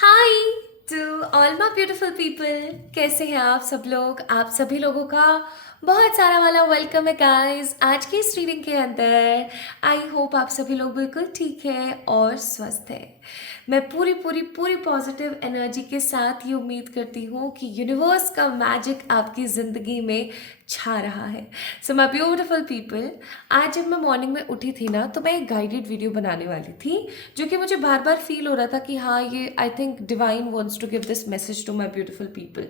Hi to all my beautiful people. कैसे हैं आप सब लोग? आप सभी लोगों का बहुत सारा वाला वेलकम है गाइस आज की इस रीडिंग के अंदर। आई होप आप सभी लोग बिल्कुल ठीक है और स्वस्थ है। मैं पूरी पूरी पूरी पॉजिटिव एनर्जी के साथ ये उम्मीद करती हूँ कि यूनिवर्स का मैजिक आपकी ज़िंदगी में छा रहा है। सो माय ब्यूटीफुल पीपल, आज जब मैं मॉर्निंग में उठी थी ना तो मैं एक गाइडेड वीडियो बनाने वाली थी, जो कि मुझे बार बार फील हो रहा था कि हाँ, ये I think divine wants to give this message to my beautiful people.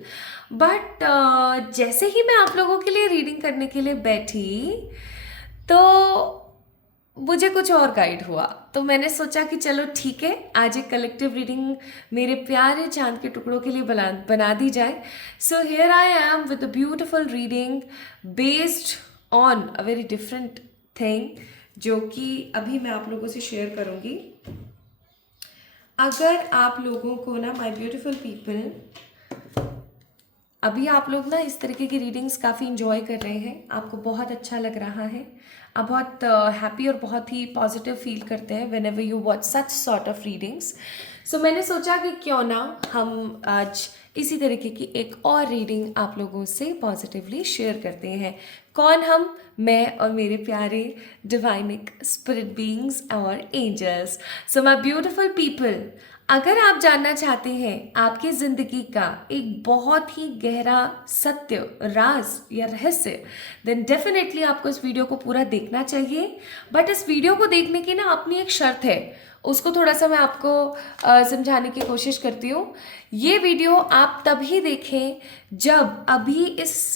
But जैसे ही मैं आप लोगों के लिए रीडिंग करने के लिए बैठी तो मुझे कुछ और गाइड हुआ। तो मैंने सोचा कि चलो ठीक है, आज एक कलेक्टिव रीडिंग मेरे प्यारे चांद के टुकड़ों के लिए बना दी जाए। So here I am with a beautiful reading based on a very different thing, जो कि अभी मैं आप लोगों से शेयर करूंगी। अगर आप लोगों को ना, माय ब्यूटीफुल पीपल, अभी आप लोग ना इस तरीके की रीडिंग्स काफ़ी इंजॉय कर रहे हैं, आपको बहुत अच्छा लग रहा है, आप बहुत हैप्पी और बहुत ही पॉजिटिव फील करते हैं whenever you watch such sort of readings. So मैंने सोचा कि क्यों ना हम आज इसी तरीके की एक और रीडिंग आप लोगों से पॉजिटिवली शेयर करते हैं। कौन हम? मैं और मेरे प्यारे डिवाइनिक स्पिरिट बीइंग्स और angels. So my beautiful people, अगर आप जानना चाहते हैं आपकी ज़िंदगी का एक बहुत ही गहरा सत्य, राज या रहस्य, देन डेफिनेटली आपको इस वीडियो को पूरा देखना चाहिए। बट इस वीडियो को देखने की ना अपनी एक शर्त है, उसको थोड़ा सा मैं आपको समझाने की कोशिश करती हूँ। ये वीडियो आप तभी देखें जब अभी इस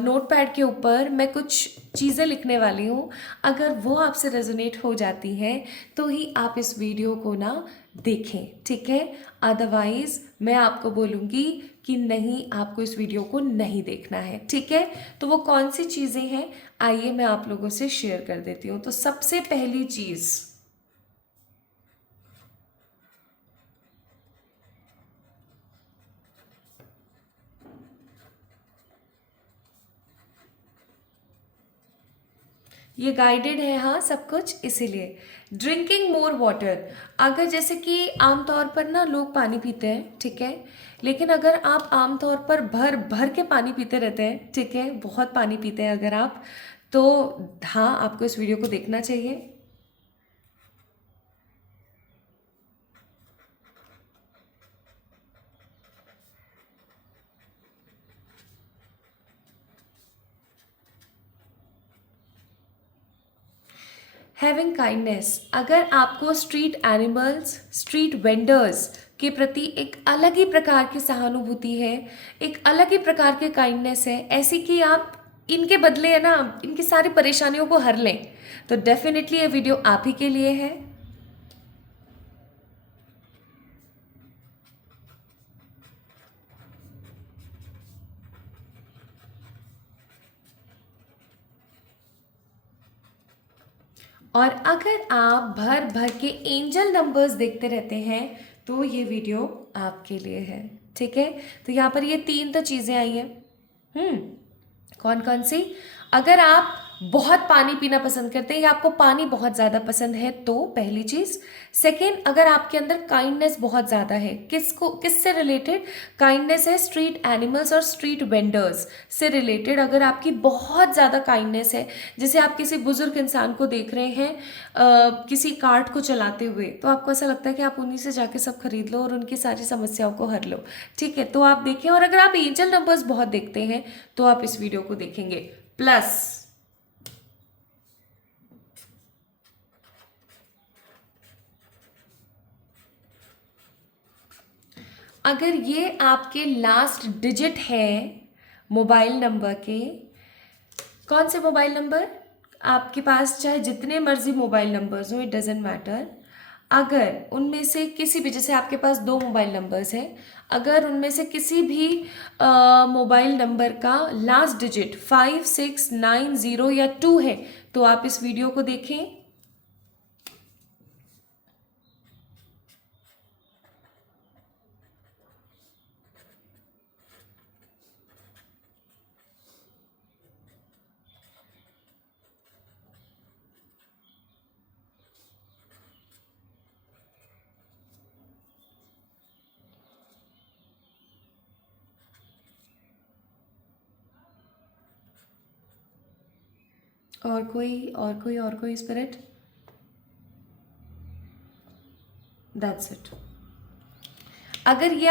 नोट पैड के ऊपर मैं कुछ चीज़ें लिखने वाली हूँ, अगर वो आपसे रेजोनेट हो जाती हैं तो ही आप इस वीडियो को ना देखें, ठीक है? अदरवाइज मैं आपको बोलूँगी कि नहीं, आपको इस वीडियो को नहीं देखना है, ठीक है? तो वो कौन सी चीज़ें हैं, आइए मैं आप लोगों से शेयर कर देती हूँ। तो सबसे पहली चीज़, ये गाइडेड है हाँ सब कुछ, इसीलिए ड्रिंकिंग मोर वाटर। अगर जैसे कि आमतौर पर ना लोग पानी पीते हैं, ठीक है, लेकिन अगर आप आमतौर पर भर भर के पानी पीते रहते हैं, ठीक है, बहुत पानी पीते हैं अगर आप, तो हाँ, आपको इस वीडियो को देखना चाहिए। हैविंग काइंडनेस, अगर आपको स्ट्रीट एनिमल्स, स्ट्रीट वेंडर्स के प्रति एक अलग ही प्रकार की सहानुभूति है, एक अलग ही प्रकार के काइंडनेस है, ऐसी कि आप इनके बदले है ना इनकी सारी परेशानियों को हर लें, तो डेफिनेटली ये वीडियो आप ही के लिए है। और अगर आप भर भर के एंजल नंबर्स देखते रहते हैं तो ये वीडियो आपके लिए है, ठीक है? तो यहाँ पर ये तीन तो चीज़ें आई हैं। हम्म कौन कौन सी? अगर आप बहुत पानी पीना पसंद करते हैं या आपको पानी बहुत ज़्यादा पसंद है तो पहली चीज़। सेकेंड, अगर आपके अंदर काइंडनेस बहुत ज़्यादा है, किससे रिलेटेड? काइंडनेस है स्ट्रीट एनिमल्स और स्ट्रीट वेंडर्स से रिलेटेड। अगर आपकी बहुत ज़्यादा काइंडनेस है, जैसे आप किसी बुजुर्ग इंसान को देख रहे हैं किसी कार्ट को चलाते हुए, तो आपको ऐसा लगता है कि आप उन्हीं से जाके सब खरीद लो और उनकी सारी समस्याओं को हर लो, ठीक है? तो आप देखें। और अगर आप एंजल नंबर्स बहुत देखते हैं तो आप इस वीडियो को देखेंगे। प्लस अगर ये आपके लास्ट डिजिट है मोबाइल नंबर के, कौन से मोबाइल नंबर? आपके पास चाहे जितने मर्जी मोबाइल नंबर्स हो, इट डजेंट मैटर। अगर उनमें से किसी भी, जैसे आपके पास दो मोबाइल नंबर्स हैं, अगर उनमें से किसी भी मोबाइल नंबर का लास्ट डिजिट 5690 या 2 है तो आप इस वीडियो को देखें। और कोई स्पिरिट? That's it. अगर ये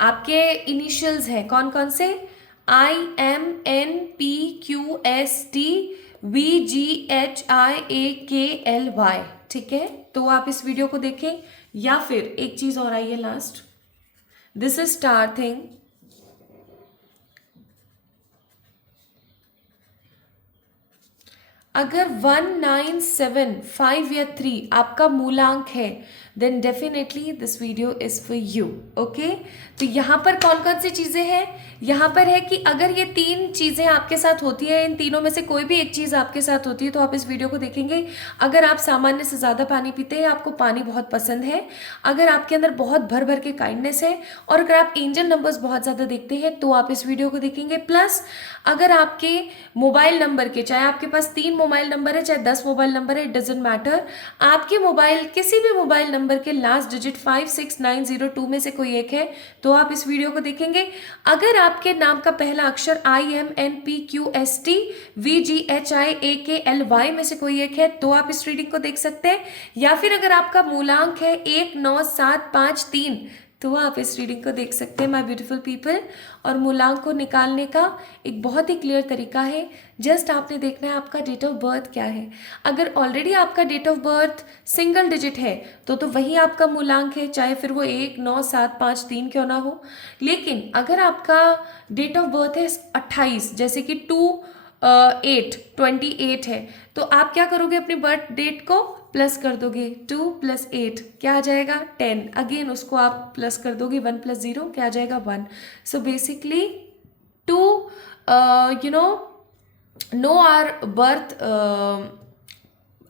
आपके इनिशियल्स हैं, कौन कौन से? IMNPQSTVGHIAKLY, ठीक है? तो आप इस वीडियो को देखें, या फिर एक चीज और आई है last, this is star thing. अगर 1975 या 3 आपका मूलांक है, then definitely this video is for you. Okay, तो यहाँ पर कौन कौन सी चीज़ें हैं? यहाँ पर है कि अगर ये 3 चीज़ें आपके साथ होती है, इन तीनों में से कोई भी एक चीज़ आपके साथ होती है, तो आप इस वीडियो को देखेंगे। अगर आप सामान्य से ज़्यादा पानी पीते हैं, आपको पानी बहुत पसंद है, अगर आपके अंदर बहुत भर भर के काइंडनेस है, और अगर आप एंजल नंबर्स बहुत ज़्यादा देखते हैं, तो आप इस वीडियो को देखेंगे। प्लस अगर आपके मोबाइल नंबर के, चाहे आपके पास 3 मोबाइल नंबर है, चाहे 10 मोबाइल नंबर है, इट डजेंट मैटर, आपके मोबाइल, किसी भी मोबाइल नंबर के लास्ट डिजिट 56902 में से कोई एक है, तो आप इस वीडियो को देखेंगे। अगर आपके नाम का पहला अक्षर IMNPQSTVGHIAKLY में से कोई एक है, तो आप इस रीडिंग को देख सकते हैं। या फिर अगर आपका मूलांक है 19753, तो आप इस रीडिंग को देख सकते हैं माय ब्यूटीफुल पीपल। और मूलांक को निकालने का एक बहुत ही क्लियर तरीका है, जस्ट आपने देखना है आपका डेट ऑफ बर्थ क्या है। अगर ऑलरेडी आपका date of birth single digit है, तो वही आपका मूलांक है, चाहे फिर वो 19753 क्यों ना हो। लेकिन अगर आपका डेट ऑफ बर्थ है 28, जैसे कि 28 है, तो आप क्या करोगे? अपनी बर्थ डेट को प्लस कर दोगे, 2 + 8 क्या आ जाएगा? 10। अगेन उसको आप प्लस कर दोगे, 1 + 0 क्या आ जाएगा? 1। So basically to know our birth,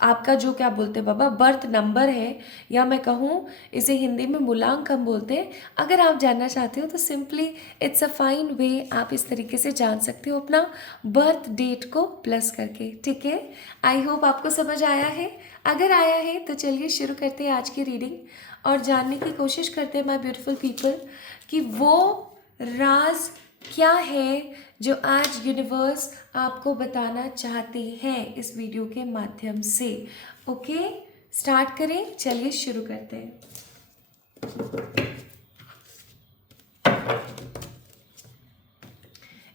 आपका जो क्या बोलते हैं बाबा, बर्थ नंबर है, या मैं कहूँ इसे हिंदी में मूलांक हम बोलते हैं। अगर आप जानना चाहते हो तो सिंपली इट्स अ फाइन वे, आप इस तरीके से जान सकते हो अपना बर्थ डेट को प्लस करके, ठीक है? आई होप आपको समझ आया है। अगर आया है तो चलिए शुरू करते हैं आज की रीडिंग, और जानने की कोशिश करते हैं माय ब्यूटीफुल पीपल कि वो राज क्या है जो आज यूनिवर्स आपको बताना चाहते हैं इस वीडियो के माध्यम से। ओके, स्टार्ट करें, चलिए शुरू करते हैं।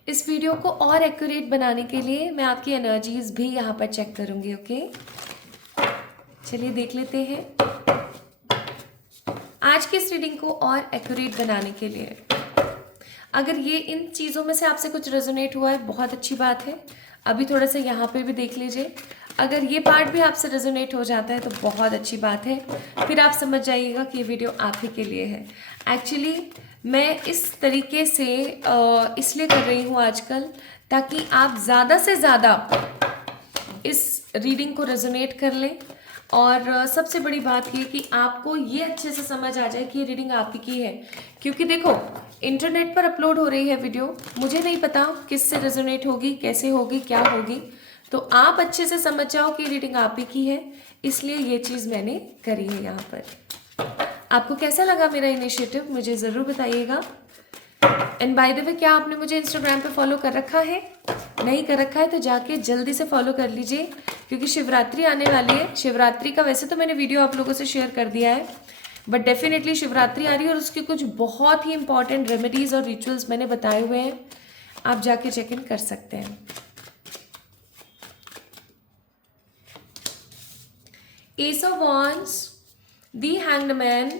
इस वीडियो को और एक्यूरेट बनाने के लिए मैं आपकी एनर्जीज भी यहाँ पर चेक करूँगी। ओके, चलिए देख लेते हैं आज की इस रीडिंग को और एक्यूरेट बनाने के लिए। अगर ये इन चीज़ों में से आपसे कुछ रेजोनेट हुआ है, बहुत अच्छी बात है। अभी थोड़ा सा यहाँ पे भी देख लीजिए, अगर ये पार्ट भी आपसे रेजोनेट हो जाता है तो बहुत अच्छी बात है। फिर आप समझ जाइएगा कि ये वीडियो आप ही के लिए है। एक्चुअली मैं इस तरीके से इसलिए कर रही हूँ आजकल, ताकि आप ज़्यादा से ज़्यादा इस रीडिंग को रेजोनेट कर लें। और सबसे बड़ी बात ये कि आपको ये अच्छे से समझ आ जाए कि ये रीडिंग आप ही की है। क्योंकि देखो, इंटरनेट पर अपलोड हो रही है वीडियो, मुझे नहीं पता किससे रेजोनेट होगी, कैसे होगी, क्या होगी, तो आप अच्छे से समझ जाओ कि रीडिंग आप ही की है, इसलिए ये चीज़ मैंने करी है यहाँ पर। आपको कैसा लगा मेरा इनिशिएटिव, मुझे ज़रूर बताइएगा। एंड बाय द वे, क्या आपने मुझे इंस्टाग्राम पे फॉलो कर रखा है? नहीं कर रखा है तो जाके जल्दी से फॉलो कर लीजिए, क्योंकि शिवरात्रि आने वाली है। शिवरात्रि का वैसे तो मैंने वीडियो आप लोगों से शेयर कर दिया है, बट डेफिनेटली शिवरात्रि आ रही है और उसके कुछ बहुत ही इंपॉर्टेंट रेमेडीज और रिचुअल्स मैंने बताए हुए हैं, आप जाके चेक इन कर सकते हैं। Ace of wands, the hanged man,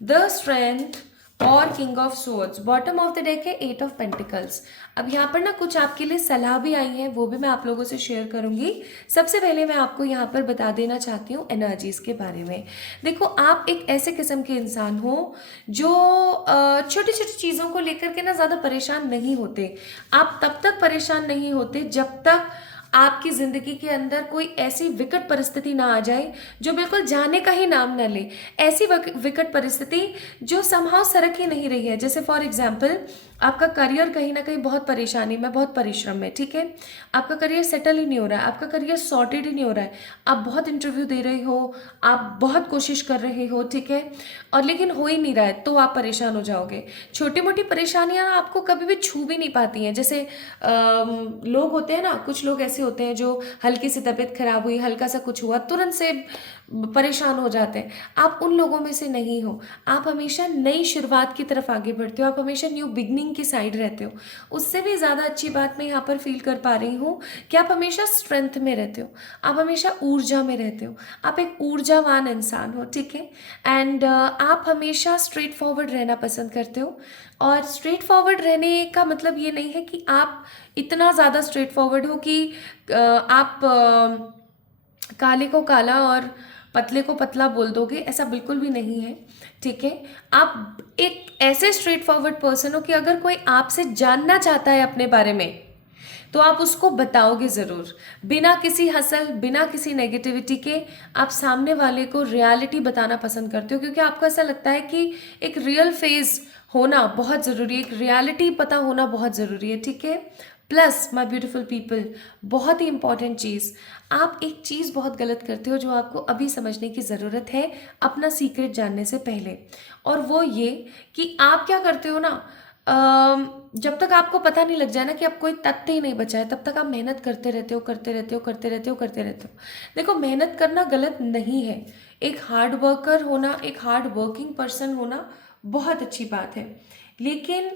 the strength और king of swords. Bottom of the deck है 8 ऑफ पेंटिकल्स। अब यहाँ पर ना कुछ आपके लिए सलाह भी आई है, वो भी मैं आप लोगों से शेयर करूंगी। सबसे पहले मैं आपको यहाँ पर बता देना चाहती हूँ एनर्जीज के बारे में। देखो, आप एक ऐसे किस्म के इंसान हो जो छोटी छोटी चीज़ों को लेकर के ना ज़्यादा परेशान नहीं होते। आप तब तक परेशान नहीं होते जब तक आपकी जिंदगी के अंदर कोई ऐसी विकट परिस्थिति ना आ जाए जो बिल्कुल जाने का ही नाम न ले। ऐसी विकट परिस्थिति जो समहाउ सरक ही नहीं रही है। जैसे फॉर एग्जाम्पल, आपका करियर कहीं ना कहीं बहुत परेशानी में, बहुत परिश्रम में, ठीक है, आपका करियर सेटल ही नहीं हो रहा है, आपका करियर सॉर्टेड ही नहीं हो रहा है, आप बहुत इंटरव्यू दे रहे हो, आप बहुत कोशिश कर रहे हो, ठीक है, और लेकिन हो ही नहीं रहा है, तो आप परेशान हो जाओगे। छोटी मोटी परेशानियां आपको कभी भी छू भी नहीं पाती हैं। जैसे लोग होते हैं ना, कुछ लोग ऐसे होते हैं जो हल्की सी तबीयत खराब हुई, हल्का सा कुछ हुआ, तुरंत से परेशान हो जाते हैं। आप उन लोगों में से नहीं हो। आप हमेशा नई शुरुआत की तरफ आगे बढ़ते हो, आप हमेशा न्यू बिगनिंग की साइड रहते हो। उससे भी ज़्यादा अच्छी बात मैं यहाँ पर फील कर पा रही हूँ कि आप हमेशा स्ट्रेंथ में रहते हो, आप हमेशा ऊर्जा में रहते हो, आप एक ऊर्जावान इंसान हो, ठीक है। एंड आप हमेशा स्ट्रेट फॉरवर्ड रहना पसंद करते हो। और स्ट्रेट फॉरवर्ड रहने का मतलब ये नहीं है कि आप इतना ज़्यादा स्ट्रेट फॉरवर्ड हो कि आप काले को काला और पतले को पतला बोल दोगे, ऐसा बिल्कुल भी नहीं है, ठीक है। आप एक ऐसे स्ट्रेट फॉरवर्ड पर्सन हो कि अगर कोई आपसे जानना चाहता है अपने बारे में तो आप उसको बताओगे ज़रूर, बिना किसी हसल, बिना किसी नेगेटिविटी के। आप सामने वाले को रियलिटी बताना पसंद करते हो क्योंकि आपको ऐसा लगता है कि एक रियल फेस होना बहुत ज़रूरी है, एक रियलिटी पता होना बहुत ज़रूरी है, ठीक है। प्लस माय ब्यूटीफुल पीपल, बहुत ही इंपॉर्टेंट चीज़, आप एक चीज़ बहुत गलत करते हो जो आपको अभी समझने की ज़रूरत है अपना सीक्रेट जानने से पहले। और वो ये कि आप क्या करते हो ना, जब तक आपको पता नहीं लग जाए ना कि आप कोई तथ्य ही नहीं बचा है, तब तक आप मेहनत करते रहते हो, करते रहते हो, करते रहते हो, करते रहते हो। देखो, मेहनत करना गलत नहीं है, एक हार्ड वर्कर होना, एक हार्ड वर्किंग पर्सन होना बहुत अच्छी बात है। लेकिन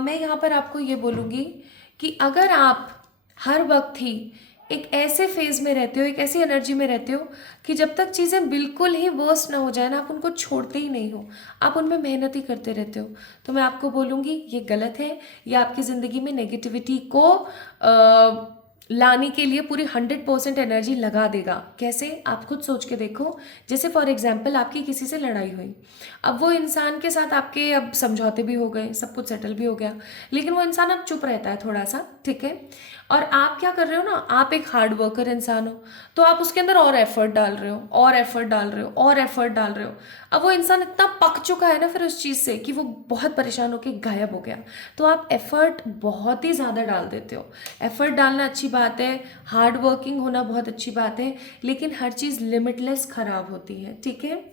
मैं यहाँ पर आपको ये बोलूँगी कि अगर आप हर वक्त ही एक ऐसे फेज में रहते हो, एक ऐसी एनर्जी में रहते हो कि जब तक चीज़ें बिल्कुल ही वर्स्ट ना हो जाए ना, आप उनको छोड़ते ही नहीं हो, आप उनमें मेहनत ही करते रहते हो, तो मैं आपको बोलूँगी ये गलत है। ये आपकी ज़िंदगी में नेगेटिविटी को लाने के लिए पूरी 100% एनर्जी लगा देगा। कैसे, आप खुद सोच के देखो। जैसे फॉर एग्जाम्पल आपकी किसी से लड़ाई हुई, अब वो इंसान के साथ आपके अब समझौते भी हो गए, सब कुछ सेटल भी हो गया, लेकिन वो इंसान अब चुप रहता है थोड़ा सा, ठीक है। और आप क्या कर रहे हो ना, आप एक हार्ड वर्कर इंसान हो, तो आप उसके अंदर और एफर्ट डाल रहे हो, और एफर्ट डाल रहे हो, और एफर्ट डाल रहे हो। अब वो इंसान इतना पक चुका है ना फिर उस चीज़ से कि वो बहुत परेशान होकर गायब हो गया। तो आप एफर्ट बहुत ही ज़्यादा डाल देते हो। एफर्ट डालना अच्छी बात है, हार्ड वर्किंग होना बहुत अच्छी बात है, लेकिन हर चीज़ लिमिटलेस खराब होती है, ठीक है।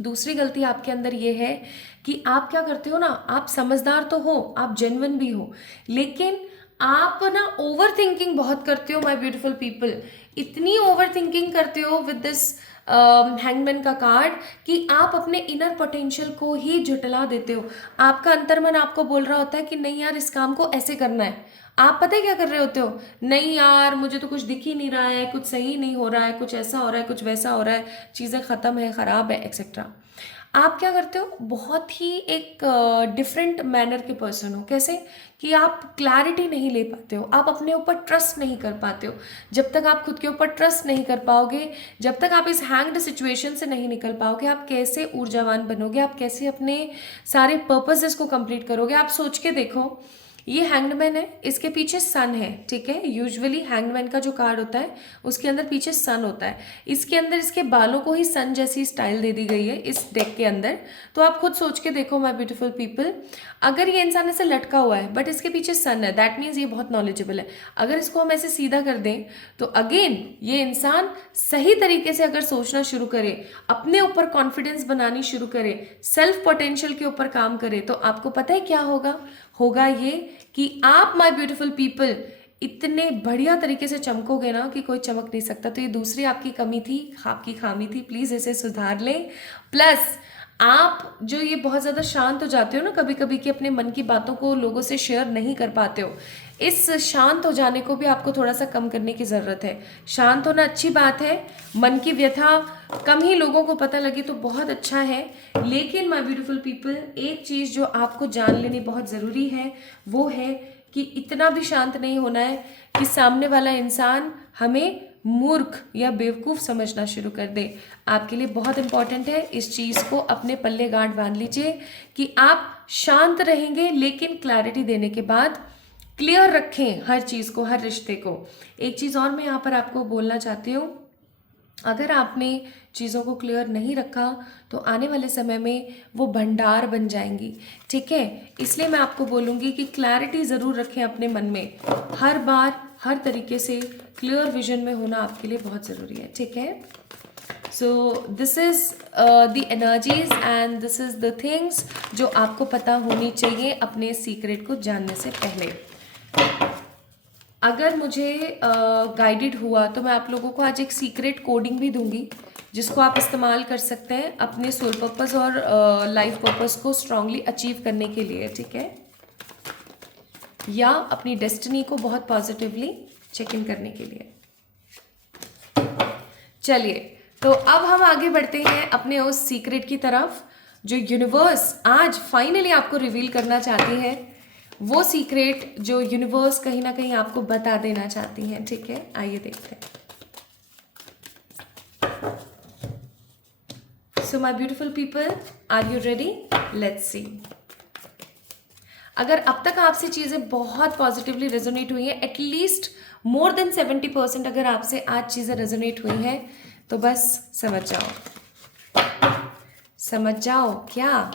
दूसरी गलती आपके अंदर ये है कि आप क्या करते हो ना, आप समझदार तो हो, आप जेन्युइन भी हो, लेकिन आप ना ओवर थिंकिंग बहुत करते हो माय ब्यूटीफुल पीपल। इतनी ओवर थिंकिंग करते हो विद दिस हैंगमैन का कार्ड कि आप अपने इनर पोटेंशियल को ही झुटला देते हो। आपका अंतर्मन आपको बोल रहा होता है कि नहीं यार, इस काम को ऐसे करना है। आप पता है क्या कर रहे होते हो, नहीं यार मुझे तो कुछ दिख ही नहीं रहा है, कुछ सही नहीं हो रहा है, कुछ ऐसा हो रहा है, कुछ वैसा हो रहा है, चीज़ें ख़त्म है, ख़राब है, एक्सेट्रा। आप क्या करते हो, बहुत ही एक डिफरेंट मैनर के पर्सन हो। कैसे कि आप क्लैरिटी नहीं ले पाते हो, आप अपने ऊपर ट्रस्ट नहीं कर पाते हो। जब तक आप खुद के ऊपर ट्रस्ट नहीं कर पाओगे, जब तक आप इस हैंग्ड सिचुएशन से नहीं निकल पाओगे, आप कैसे ऊर्जावान बनोगे, आप कैसे अपने सारे पर्पसेस को कंप्लीट करोगे। आप सोच के देखो, ये हैंगमैन है, इसके पीछे सन है, ठीक है। यूजुअली हैंगमैन का जो कार्ड होता है उसके अंदर पीछे सन होता है, इसके अंदर इसके बालों को ही सन जैसी स्टाइल दे दी गई है इस डेक के अंदर। तो आप खुद सोच के देखो माय ब्यूटीफुल पीपल, अगर ये इंसान ऐसे लटका हुआ है बट इसके पीछे सन है, दैट मीन्स ये बहुत नॉलेजेबल है। अगर इसको हम ऐसे सीधा कर दें तो अगेन ये इंसान सही तरीके से अगर सोचना शुरू करे, अपने ऊपर कॉन्फिडेंस बनानी शुरू करे, सेल्फ पोटेंशियल के ऊपर काम करे, तो आपको पता है क्या होगा ये कि आप माय ब्यूटीफुल पीपल इतने बढ़िया तरीके से चमकोगे ना कि कोई चमक नहीं सकता। तो ये दूसरी आपकी कमी थी, आपकी खामी थी, प्लीज़ इसे सुधार लें। प्लस आप जो ये बहुत ज़्यादा शांत हो जाते हो ना कभी कभी कि अपने मन की बातों को लोगों से शेयर नहीं कर पाते हो, इस शांत हो जाने को भी आपको थोड़ा सा कम करने की ज़रूरत है। शांत होना अच्छी बात है, मन की व्यथा कम ही लोगों को पता लगे तो बहुत अच्छा है, लेकिन माय ब्यूटीफुल पीपल एक चीज़ जो आपको जान लेनी बहुत ज़रूरी है वो है कि इतना भी शांत नहीं होना है कि सामने वाला इंसान हमें मूर्ख या बेवकूफ़ समझना शुरू कर दे। आपके लिए बहुत इंपॉर्टेंट है, इस चीज़ को अपने पल्ले गांठ बांध लीजिए कि आप शांत रहेंगे लेकिन क्लैरिटी देने के बाद क्लियर रखें हर चीज़ को, हर रिश्ते को। एक चीज़ और मैं यहाँ पर आपको बोलना चाहती हूँ, अगर आपने चीज़ों को क्लियर नहीं रखा तो आने वाले समय में वो भंडार बन जाएंगी, ठीक है। इसलिए मैं आपको बोलूँगी कि क्लैरिटी ज़रूर रखें अपने मन में, हर बार हर तरीके से क्लियर विजन में होना आपके लिए बहुत ज़रूरी है, ठीक है। So this is the energies and this is the things जो आपको पता होनी चाहिए अपने सीक्रेट को जानने से पहले। अगर मुझे गाइडेड हुआ तो मैं आप लोगों को आज एक सीक्रेट कोडिंग भी दूंगी जिसको आप इस्तेमाल कर सकते हैं अपने सोल पर्पस और लाइफ पर्पस को स्ट्रांगली अचीव करने के लिए, ठीक है, या अपनी डेस्टिनी को बहुत पॉजिटिवली चेक इन करने के लिए। चलिए, तो अब हम आगे बढ़ते हैं अपने उस सीक्रेट की तरफ जो यूनिवर्स आज फाइनली आपको रिवील करना चाहती है, वो सीक्रेट जो यूनिवर्स कहीं ना कहीं आपको बता देना चाहती है, ठीक है। आइए देखते हैं। So my beautiful people, are you ready? Let's see. अगर अब तक आपसे चीज़ें बहुत पॉजिटिवली रेजोनेट हुई हैं, एटलीस्ट मोर देन 70% अगर आपसे आज चीज़ें रेजोनेट हुई हैं, तो बस समझ जाओ, समझ जाओ क्या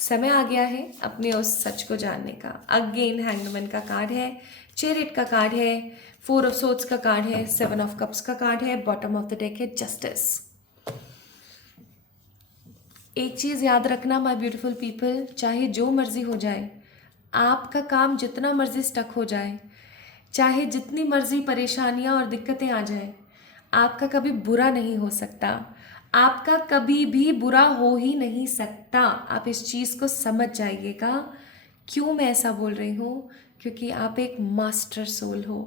समय आ गया है अपने उस सच को जानने का। अगेन हैंगमैन का कार्ड है, चेरिट का कार्ड है, 4 ऑफ सोर्ड्स का कार्ड है, 7 ऑफ कप्स का कार्ड है, बॉटम ऑफ द डेक है जस्टिस। एक चीज़ याद रखना माय ब्यूटीफुल पीपल, चाहे जो मर्जी हो जाए, आपका काम जितना मर्जी स्टक हो जाए, चाहे जितनी मर्जी परेशानियां और दिक्कतें आ जाए, आपका कभी बुरा नहीं हो सकता, आपका कभी भी बुरा हो ही नहीं सकता। आप इस चीज़ को समझ जाइएगा। क्यों मैं ऐसा बोल रही हूँ? क्योंकि आप एक मास्टर सोल हो।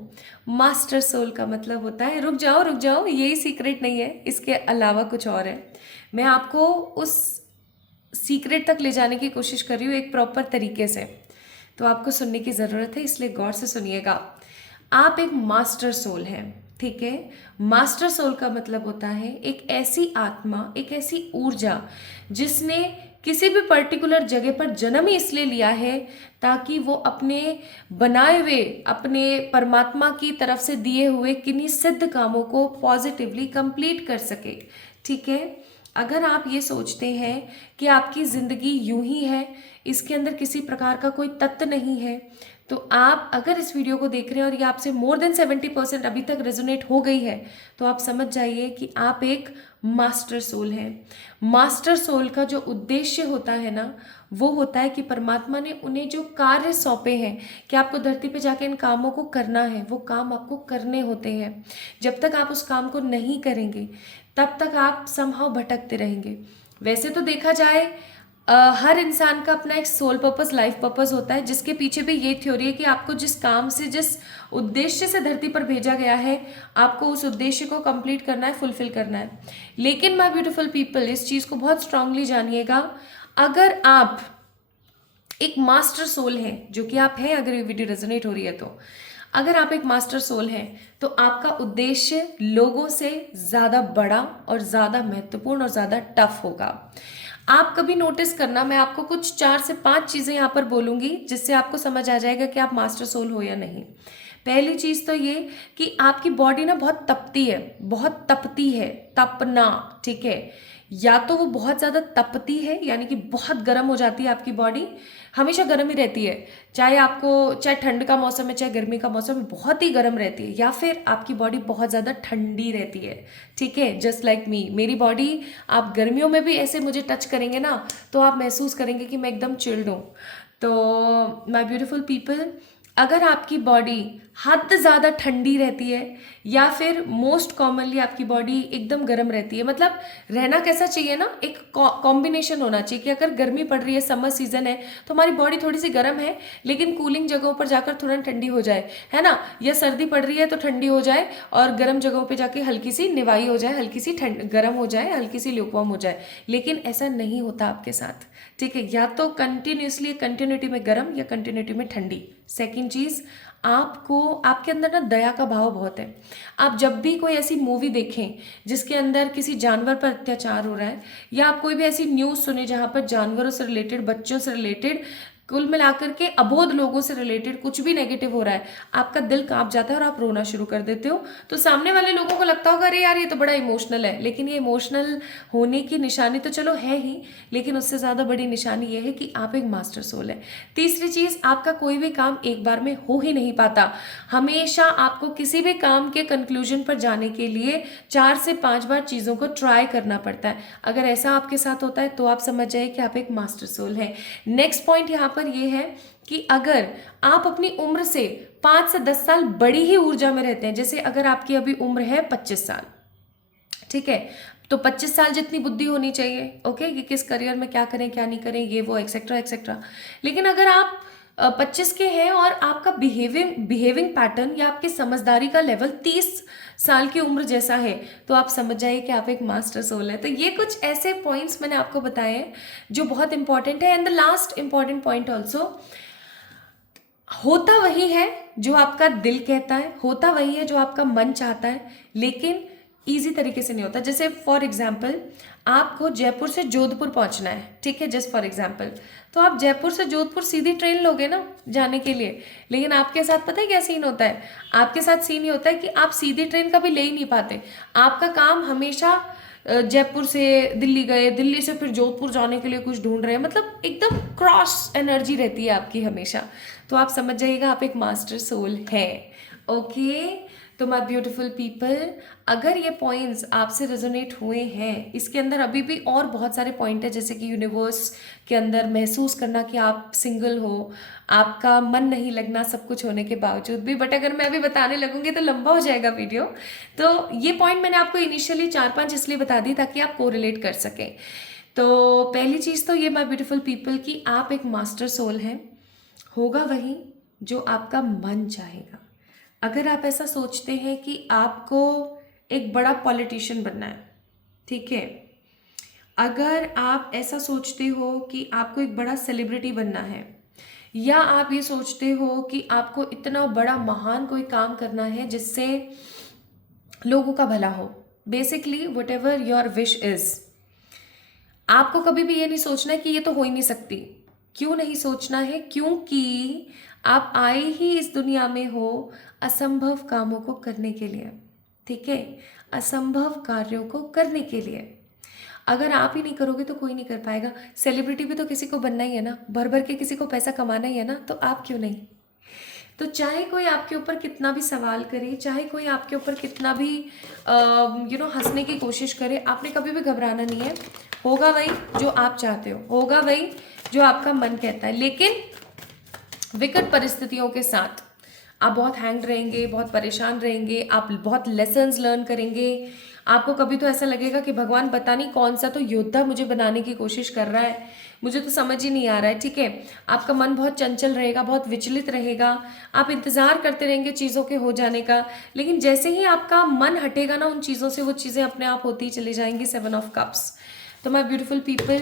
मास्टर सोल का मतलब होता है, रुक जाओ, यही सीक्रेट नहीं है, इसके अलावा कुछ और है। मैं आपको उस सीक्रेट तक ले जाने की कोशिश कर रही हूँ एक प्रॉपर तरीके से, तो आपको सुनने की ज़रूरत है, इसलिए गौर से सुनिएगा। आप एक मास्टर सोल हैं, ठीक है। मास्टर सोल का मतलब होता है एक ऐसी आत्मा, एक ऐसी ऊर्जा जिसने किसी भी पर्टिकुलर जगह पर जन्म ही इसलिए लिया है ताकि वो अपने बनाए हुए, अपने परमात्मा की तरफ से दिए हुए किन्हीं सिद्ध कामों को पॉजिटिवली कंप्लीट कर सके, ठीक है। अगर आप ये सोचते हैं कि आपकी ज़िंदगी यूं ही है, इसके अंदर किसी प्रकार का कोई तत्व नहीं है, तो आप अगर इस वीडियो को देख रहे हैं और ये आपसे मोर देन 70% अभी तक रेजोनेट हो गई है, तो आप समझ जाइए कि आप एक मास्टर सोल हैं। मास्टर सोल का जो उद्देश्य होता है ना, वो होता है कि परमात्मा ने उन्हें जो कार्य सौंपे हैं कि आपको धरती पे जाके इन कामों को करना है, वो काम आपको करने होते हैं। जब तक आप उस काम को नहीं करेंगे तब तक आप समहाउ भटकते रहेंगे। वैसे तो देखा जाए हर इंसान का अपना एक सोल पर्पस, लाइफ पर्पस होता है, जिसके पीछे भी ये थ्योरी है कि आपको जिस काम से, जिस उद्देश्य से धरती पर भेजा गया है, आपको उस उद्देश्य को कंप्लीट करना है, फुलफिल करना है। लेकिन माय ब्यूटीफुल पीपल, इस चीज़ को बहुत स्ट्रांगली जानिएगा, अगर आप एक मास्टर सोल हैं, जो कि आप हैं, अगर ये वीडियो रेजोनेट हो रही है तो, अगर आप एक मास्टर सोल हैं तो आपका उद्देश्य लोगों से ज़्यादा बड़ा और ज़्यादा महत्वपूर्ण और ज़्यादा टफ होगा। आप कभी नोटिस करना, मैं आपको कुछ 4 से 5 चीज़ें यहाँ पर बोलूँगी जिससे आपको समझ आ जाएगा कि आप मास्टर सोल हो या नहीं। पहली चीज़ तो ये कि आपकी बॉडी ना बहुत तपती है, बहुत तपती है, तपना, ठीक है। या तो वो बहुत ज़्यादा तपती है, यानी कि बहुत गर्म हो जाती है आपकी बॉडी, हमेशा गर्म ही रहती है, चाहे ठंड का मौसम है चाहे गर्मी का मौसम है, बहुत ही गर्म रहती है। या फिर आपकी बॉडी बहुत ज़्यादा ठंडी रहती है, ठीक है। जस्ट लाइक मी, मेरी बॉडी, आप गर्मियों में भी ऐसे मुझे टच करेंगे ना तो आप महसूस करेंगे कि मैं एकदम चिल्ड हूँ। तो माय ब्यूटीफुल पीपल, अगर आपकी बॉडी हद ज़्यादा ठंडी रहती है या फिर मोस्ट कॉमनली आपकी बॉडी एकदम गर्म रहती है, मतलब रहना कैसा चाहिए ना, एक कॉम्बिनेशन होना चाहिए कि अगर गर्मी पड़ रही है, समर सीजन है, तो हमारी बॉडी थोड़ी सी गर्म है लेकिन कूलिंग जगहों पर जाकर तुरंत ठंडी हो जाए, है ना। या सर्दी पड़ रही है तो ठंडी हो जाए और गर्म जगहों पर जाके हल्की सी निवाई हो जाए, हल्की सी गर्म हो जाए, हल्की सी ल्यूकवार्म हो जाए। लेकिन ऐसा नहीं होता आपके साथ, ठीक है। या तो कंटिन्यूसली कंटिन्यूटी में गर्म या कंटिन्यूटी में ठंडी। सेकेंड चीज़, आपको, आपके अंदर ना दया का भाव बहुत है। आप जब भी कोई ऐसी मूवी देखें जिसके अंदर किसी जानवर पर अत्याचार हो रहा है, या आप कोई भी ऐसी न्यूज़ सुने जहाँ पर जानवरों से रिलेटेड, बच्चों से रिलेटेड, कुल मिलाकर के अबोध लोगों से रिलेटेड कुछ भी नेगेटिव हो रहा है, आपका दिल कांप जाता है और आप रोना शुरू कर देते हो। तो सामने वाले लोगों को लगता होगा अरे यार ये तो बड़ा इमोशनल है, लेकिन ये इमोशनल होने की निशानी तो चलो है ही, लेकिन उससे ज़्यादा बड़ी निशानी ये है कि आप एक मास्टर सोल है। तीसरी चीज़, आपका कोई भी काम एक बार में हो ही नहीं पाता, हमेशा आपको किसी भी काम के कंक्लूजन पर जाने के लिए 4 से 5 बार चीज़ों को ट्राई करना पड़ता है। अगर ऐसा आपके साथ होता है तो आप समझ जाइए कि आप एक मास्टर सोल हैं। नेक्स्ट पॉइंट यहाँ पर ये है कि अगर आप अपनी उम्र से 5 से 10 साल बड़ी ही ऊर्जा में रहते हैं। जैसे अगर आपकी अभी उम्र है 25 साल, ठीक है, तो 25 साल जितनी बुद्धि होनी चाहिए, ओके, कि किस करियर में क्या करें क्या नहीं करें, ये वो एक्सेट्रा एक्सेट्रा। लेकिन अगर आप 25 के हैं और आपका बिहेविंग पैटर्न या आपकी समझदारी का लेवल 30 साल की उम्र जैसा है, तो आप समझ जाइए कि आप एक मास्टर सोल है। तो ये कुछ ऐसे पॉइंट्स मैंने आपको बताए हैं जो बहुत इंपॉर्टेंट है। And the last important point also, होता वही है जो आपका दिल कहता है, होता वही है जो आपका मन चाहता है, लेकिन ईजी तरीके से नहीं होता। जैसे फॉर एग्जाम्पल आपको जयपुर से जोधपुर पहुंचना है, ठीक है, जस्ट फॉर एग्जाम्पल, तो आप जयपुर से जोधपुर सीधी ट्रेन लोगे ना जाने के लिए, लेकिन आपके साथ पता है क्या सीन होता है? आपके साथ सीन ये होता है कि आप सीधी ट्रेन कभी ले ही नहीं पाते। आपका काम हमेशा जयपुर से दिल्ली गए, दिल्ली से फिर जोधपुर जाने के लिए कुछ ढूंढ रहे हैं, मतलब एकदम क्रॉस एनर्जी रहती है आपकी हमेशा। तो आप समझ जाइएगा आप एक मास्टर सोल है। ओके, तो माय ब्यूटीफुल पीपल, अगर ये पॉइंट्स आपसे रेजोनेट हुए हैं, इसके अंदर अभी भी और बहुत सारे पॉइंट है, जैसे कि यूनिवर्स के अंदर महसूस करना कि आप सिंगल हो, आपका मन नहीं लगना सब कुछ होने के बावजूद भी, बट अगर मैं अभी बताने लगूंगी तो लंबा हो जाएगा वीडियो। तो ये पॉइंट मैंने आपको इनिशियली 4-5 इसलिए बता दी ताकि आप कोरिलेट कर सकें। तो पहली चीज़ तो ये माय ब्यूटीफुल पीपल कि आप एक मास्टर सोल हैं, होगा वही जो आपका मन चाहेगा। अगर आप ऐसा सोचते हैं कि आपको एक बड़ा पॉलिटिशियन बनना है, ठीक है, अगर आप ऐसा सोचते हो कि आपको एक बड़ा सेलिब्रिटी बनना है, या आप ये सोचते हो कि आपको इतना बड़ा महान कोई काम करना है जिससे लोगों का भला हो, basically what ever your wish is, आपको कभी भी ये नहीं सोचना है कि ये तो हो ही नहीं सकती। क्यों नहीं सोचना है? क्योंकि आप आए ही इस दुनिया में हो असंभव कामों को करने के लिए, ठीक है, असंभव कार्यों को करने के लिए। अगर आप ही नहीं करोगे तो कोई नहीं कर पाएगा। सेलिब्रिटी भी तो किसी को बनना ही है ना, भर भर के किसी को पैसा कमाना ही है ना, तो आप क्यों नहीं? तो चाहे कोई आपके ऊपर कितना भी सवाल करे, चाहे कोई आपके ऊपर कितना भी हंसने की कोशिश करे, आपने कभी भी घबराना नहीं है। होगा वही जो आप चाहते हो, होगा वही जो आपका मन कहता है। लेकिन विकट परिस्थितियों के साथ आप बहुत हैंग रहेंगे, बहुत परेशान रहेंगे, आप बहुत लेसन्स लर्न करेंगे। आपको कभी तो ऐसा लगेगा कि भगवान पता नहीं कौन सा तो योद्धा मुझे बनाने की कोशिश कर रहा है, मुझे तो समझ ही नहीं आ रहा है, ठीक है। आपका मन बहुत चंचल रहेगा, बहुत विचलित रहेगा, आप इंतज़ार करते रहेंगे चीज़ों के हो जाने का। लेकिन जैसे ही आपका मन हटेगा ना उन चीज़ों से, वो चीज़ें अपने आप होती ही चली जाएंगी। 7 ऑफ कप्स। तो my beautiful people,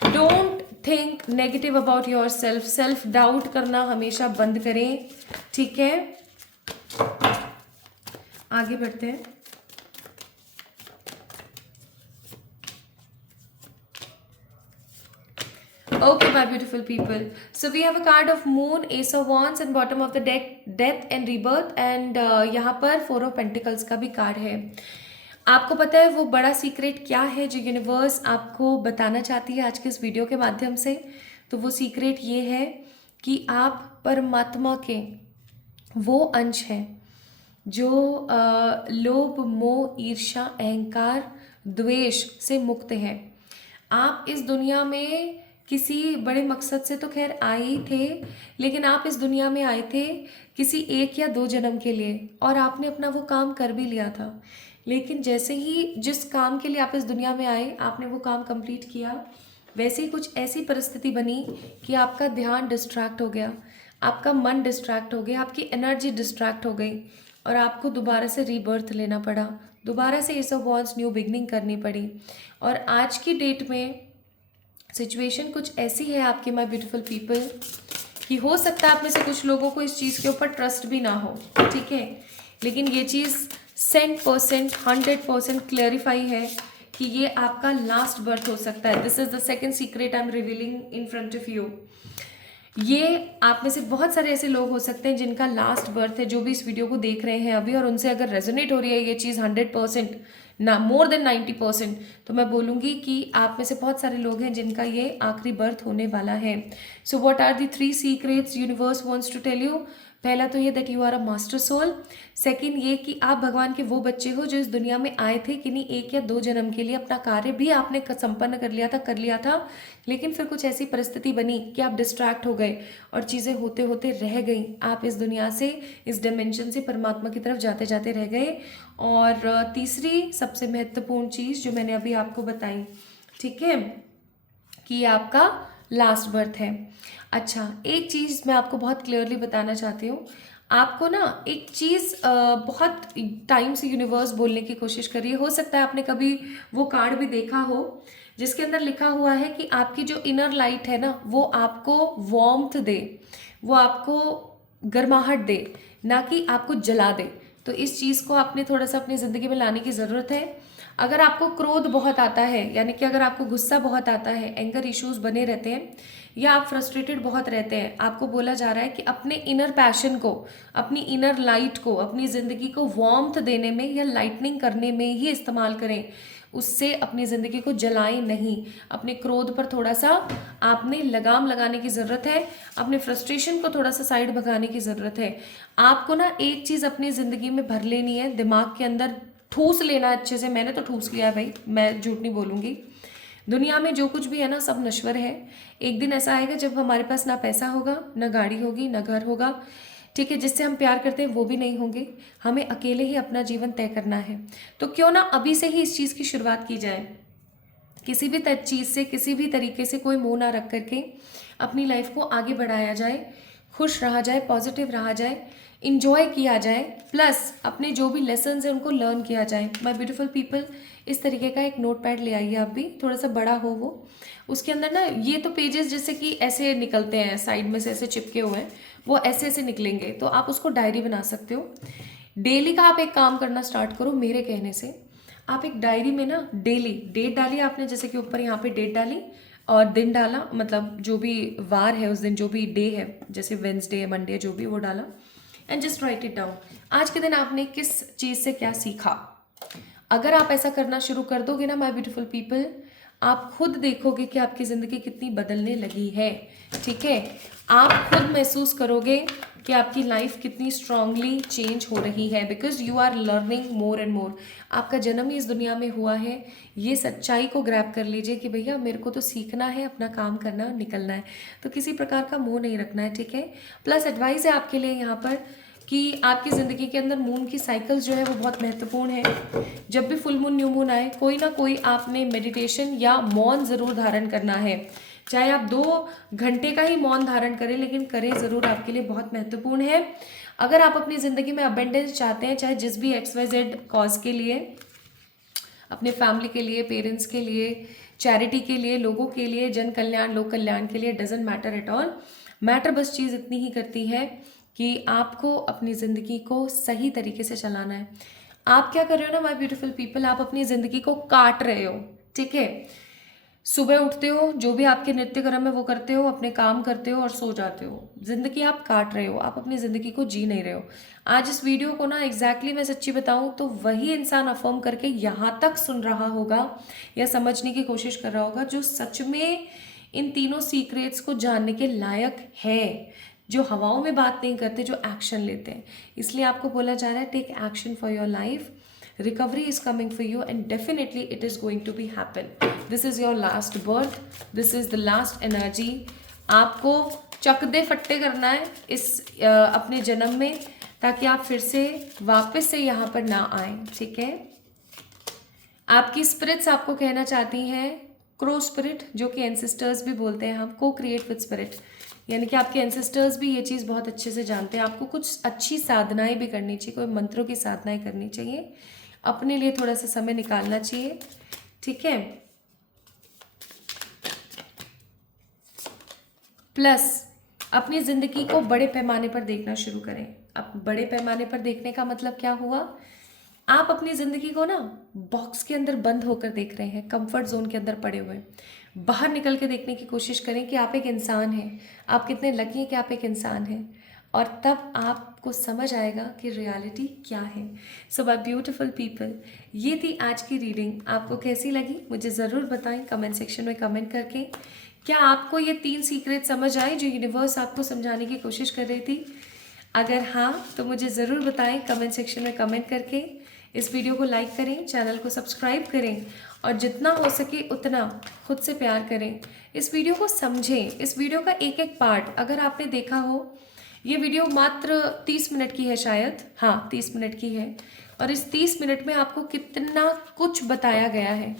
don't think negative about your self. Self doubt करना हमेशा बंद करें, ठीक है। आगे बढ़ते हैं। Okay, my beautiful people. So we have a card of Moon, Ace of Wands and bottom of the deck, Death and Rebirth, and यहाँ पर 4 of Pentacles का भी कार्ड है। आपको पता है वो बड़ा सीक्रेट क्या है जो यूनिवर्स आपको बताना चाहती है आज के इस वीडियो के माध्यम से? तो वो सीक्रेट ये है कि आप परमात्मा के वो अंश हैं जो लोभ, मोह, ईर्ष्या, अहंकार, द्वेष से मुक्त है। आप इस दुनिया में किसी बड़े मकसद से तो खैर आए ही थे, लेकिन आप इस दुनिया में आए थे किसी 1 या 2 जन्म के लिए, और आपने अपना वो काम कर भी लिया था। लेकिन जैसे ही जिस काम के लिए आप इस दुनिया में आए, आपने वो काम कंप्लीट किया, वैसे ही कुछ ऐसी परिस्थिति बनी कि आपका ध्यान डिस्ट्रैक्ट हो गया, आपका मन डिस्ट्रैक्ट हो गया, आपकी एनर्जी डिस्ट्रैक्ट हो गई, और आपको दोबारा से रीबर्थ लेना पड़ा, दोबारा से S of wands new beginning करनी पड़ी। और आज की डेट में सिचुएशन कुछ ऐसी है आपके माय ब्यूटीफुल पीपल कि हो सकता है आप में से कुछ लोगों को इस चीज़ के ऊपर ट्रस्ट भी ना हो, ठीक है, लेकिन ये चीज़ 100% क्लैरिफाई है कि ये आपका लास्ट बर्थ हो सकता है। This is the second secret I am revealing in front of you. ये आप में से बहुत सारे ऐसे लोग हो सकते हैं जिनका लास्ट बर्थ है, जो भी इस वीडियो को देख रहे हैं अभी, और उनसे अगर रेजोनेट हो रही है ये चीज़ 100%, ना मोर देन 90%, तो मैं बोलूँगी कि आप में से बहुत सारे लोग हैं जिनका ये आखिरी बर्थ होने वाला है। So what are the 3 secrets universe wants to tell you? पहला तो ये that you are a master soul. Second ये कि आप भगवान के वो बच्चे हो जो इस दुनिया में आए थे किन्हीं 1 या 2 जन्म के लिए, अपना कार्य भी आपने संपन्न कर लिया था, लेकिन फिर कुछ ऐसी परिस्थिति बनी कि आप डिस्ट्रैक्ट हो गए और चीज़ें होते होते रह गई। आप इस दुनिया से, इस डायमेंशन से परमात्मा की तरफ जाते जाते रह गए। और तीसरी सबसे महत्वपूर्ण चीज़ जो मैंने अभी आपको बताई, ठीक है, कि ये आपका लास्ट बर्थ है। अच्छा, एक चीज़ मैं आपको बहुत क्लियरली बताना चाहती हूँ। आपको ना एक चीज़ बहुत टाइम से यूनिवर्स बोलने की कोशिश कर रही है। हो सकता है आपने कभी वो कार्ड भी देखा हो जिसके अंदर लिखा हुआ है कि आपकी जो इनर लाइट है ना, वो आपको वार्मथ दे, वो आपको गर्माहट दे, ना कि आपको जला दे। तो इस चीज़ को आपने थोड़ा सा अपनी ज़िंदगी में लाने की ज़रूरत है। अगर आपको क्रोध बहुत आता है, यानी कि अगर आपको गुस्सा बहुत आता है, एंगर इश्यूज बने रहते हैं, या आप फ्रस्ट्रेटेड बहुत रहते हैं, आपको बोला जा रहा है कि अपने इनर पैशन को, अपनी इनर लाइट को, अपनी ज़िंदगी को वार्मथ देने में या लाइटनिंग करने में ही इस्तेमाल करें। उससे अपनी ज़िंदगी को जलाएं नहीं। अपने क्रोध पर थोड़ा सा आपने लगाम लगाने की ज़रूरत है। अपने फ्रस्ट्रेशन को थोड़ा सा साइड भगाने की ज़रूरत है। आपको ना एक चीज़ अपनी ज़िंदगी में भर लेनी है, दिमाग के अंदर ठूस लेना अच्छे से। मैंने तो ठूस लिया भाई, मैं झूठ नहीं बोलूँगी। दुनिया में जो कुछ भी है ना, सब नश्वर है। एक दिन ऐसा आएगा जब हमारे पास ना पैसा होगा, ना गाड़ी होगी, ना घर होगा, ठीक है, जिससे हम प्यार करते हैं वो भी नहीं होंगे। हमें अकेले ही अपना जीवन तय करना है। तो क्यों ना अभी से ही इस चीज़ की शुरुआत की जाए। किसी भी चीज़ से, किसी भी तरीके से कोई मोह ना रख करके अपनी लाइफ को आगे बढ़ाया जाए, खुश रहा जाए, पॉजिटिव रहा जाए, इंजॉय किया जाए, प्लस अपने जो भी लेसन है उनको लर्न किया जाए। माय ब्यूटीफुल पीपल, इस तरीके का एक नोट पैड ले आइए आप भी, थोड़ा सा बड़ा हो वो। उसके अंदर ना ये तो पेजेस जैसे कि ऐसे निकलते हैं, साइड में से ऐसे चिपके हुए हैं, वो ऐसे ऐसे निकलेंगे, तो आप उसको डायरी बना सकते हो। डेली का आप एक काम करना स्टार्ट करो मेरे कहने से। आप एक डायरी में ना डेली डेट डाली आपने, जैसे कि ऊपर यहाँ पे डेट डाली और दिन डाला, मतलब जो भी वार है उस दिन, जो भी डे है, जैसे वेंसडे, मंडे, जो भी, वो डाला and just right it down. आज के दिन आपने किस चीज़ से क्या सीखा। अगर आप ऐसा करना शुरू कर दोगे ना माय ब्यूटीफुल पीपल, आप खुद देखोगे कि आपकी ज़िंदगी कितनी बदलने लगी है। ठीक है, आप खुद महसूस करोगे कि आपकी लाइफ कितनी स्ट्रांगली चेंज हो रही है, because you are learning more and more. आपका जन्म ही इस दुनिया में हुआ है। ये सच्चाई को ग्रैब कर लीजिए कि भैया मेरे को तो सीखना है, अपना काम करना है, निकलना है, तो किसी प्रकार का मोह नहीं रखना है। ठीक है, प्लस एडवाइस है आपके लिए यहाँ पर कि आपकी ज़िंदगी के अंदर मून की साइकिल्स जो है वो बहुत महत्वपूर्ण है। जब भी फुल मून, न्यू मून आए, कोई ना कोई आपने मेडिटेशन या मौन ज़रूर धारण करना है। चाहे आप 2 घंटे का ही मौन धारण करें, लेकिन करें ज़रूर, आपके लिए बहुत महत्वपूर्ण है। अगर आप अपनी ज़िंदगी में अबेंडेंस चाहते हैं, चाहे जिस भी XYZ कॉज के लिए, अपने फैमिली के लिए, पेरेंट्स के लिए, चैरिटी के लिए, लोगों के लिए, जन कल्याण, लोक कल्याण के लिए, doesn't matter at all. Matter बस चीज़ इतनी ही करती है कि आपको अपनी ज़िंदगी को सही तरीके से चलाना है। आप क्या कर रहे हो ना माय ब्यूटीफुल पीपल, आप अपनी ज़िंदगी को काट रहे हो। ठीक है, सुबह उठते हो, जो भी आपके नित्य कर्म है वो करते हो, अपने काम करते हो और सो जाते हो। ज़िंदगी आप काट रहे हो, आप अपनी ज़िंदगी को जी नहीं रहे हो। आज इस वीडियो को ना एग्जैक्टली मैं सच्ची बताऊं तो वही इंसान अफर्म करके यहाँ तक सुन रहा होगा या समझने की कोशिश कर रहा होगा जो सच में इन तीनों सीक्रेट्स को जानने के लायक है, जो हवाओं में बात नहीं करते, जो एक्शन लेते हैं। इसलिए आपको बोला जा रहा है take action for your life, recovery is coming for you and definitely it is going to be happen. This is your last birth, this is the last energy. आपको चक दे फट्टे करना है इस अपने जन्म में, ताकि आप फिर से वापस से यहाँ पर ना आए। ठीक है, आपकी स्पिरिट्स आपको कहना चाहती हैं, क्रो स्पिरिट, जो कि एंसेस्टर्स भी बोलते हैं हम, को क्रिएट विद स्पिरिट, यानी कि आपके एंसेस्टर्स भी ये चीज़ बहुत अच्छे से जानते हैं। आपको कुछ अच्छी साधनाएं भी करनी चाहिए, कोई मंत्रों की साधनाएं करनी चाहिए, अपने लिए थोड़ा सा समय निकालना चाहिए। ठीक है, प्लस अपनी ज़िंदगी को बड़े पैमाने पर देखना शुरू करें। अब बड़े पैमाने पर देखने का मतलब क्या हुआ, आप अपनी ज़िंदगी को ना बॉक्स के अंदर बंद होकर देख रहे हैं, कंफर्ट जोन के अंदर पड़े हुए। बाहर निकल के देखने की कोशिश करें कि आप एक इंसान हैं, आप कितने लकी हैं कि आप एक इंसान हैं, और तब आपको समझ आएगा कि रियलिटी क्या है। सो माय ब्यूटीफुल पीपल, ये थी आज की रीडिंग। आपको कैसी लगी मुझे ज़रूर बताएं कमेंट सेक्शन में कमेंट करके। क्या आपको ये 3 सीक्रेट समझ आए जो यूनिवर्स आपको समझाने की कोशिश कर रही थी। अगर हाँ तो मुझे ज़रूर बताएं कमेंट सेक्शन में कमेंट करके। इस वीडियो को लाइक करें, चैनल को सब्सक्राइब करें और जितना हो सके उतना खुद से प्यार करें। इस वीडियो को समझें, इस वीडियो का एक एक पार्ट अगर आपने देखा हो, ये वीडियो मात्र 30 मिनट की है शायद, हाँ 30 मिनट की है, और इस 30 मिनट में आपको कितना कुछ बताया गया है।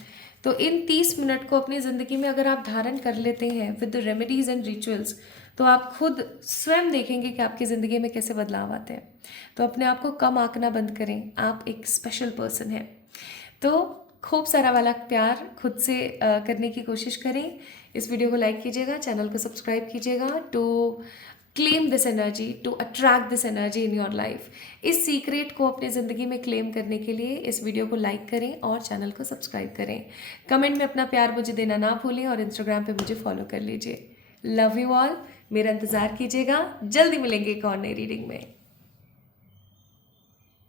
तो इन 30 मिनट को अपनी ज़िंदगी में अगर आप धारण कर लेते हैं with the remedies and rituals, तो आप खुद स्वयं देखेंगे कि आपकी ज़िंदगी में कैसे बदलाव आते हैं। तो अपने आप को कम आंकना बंद करें, आप एक स्पेशल पर्सन हैं। तो खूब सारा वाला प्यार खुद से करने की कोशिश करें। इस वीडियो को लाइक कीजिएगा, चैनल को सब्सक्राइब कीजिएगा to claim this energy, to attract this energy in your life. इस सीक्रेट को अपनी ज़िंदगी में क्लेम करने के लिए इस वीडियो को लाइक करें और चैनल को सब्सक्राइब करें। कमेंट में अपना प्यार मुझे देना ना भूलें और इंस्टाग्राम पे मुझे फॉलो कर लीजिए। Love you all. मेरा इंतज़ार कीजिएगा, जल्दी मिलेंगे एक और नई रीडिंग में।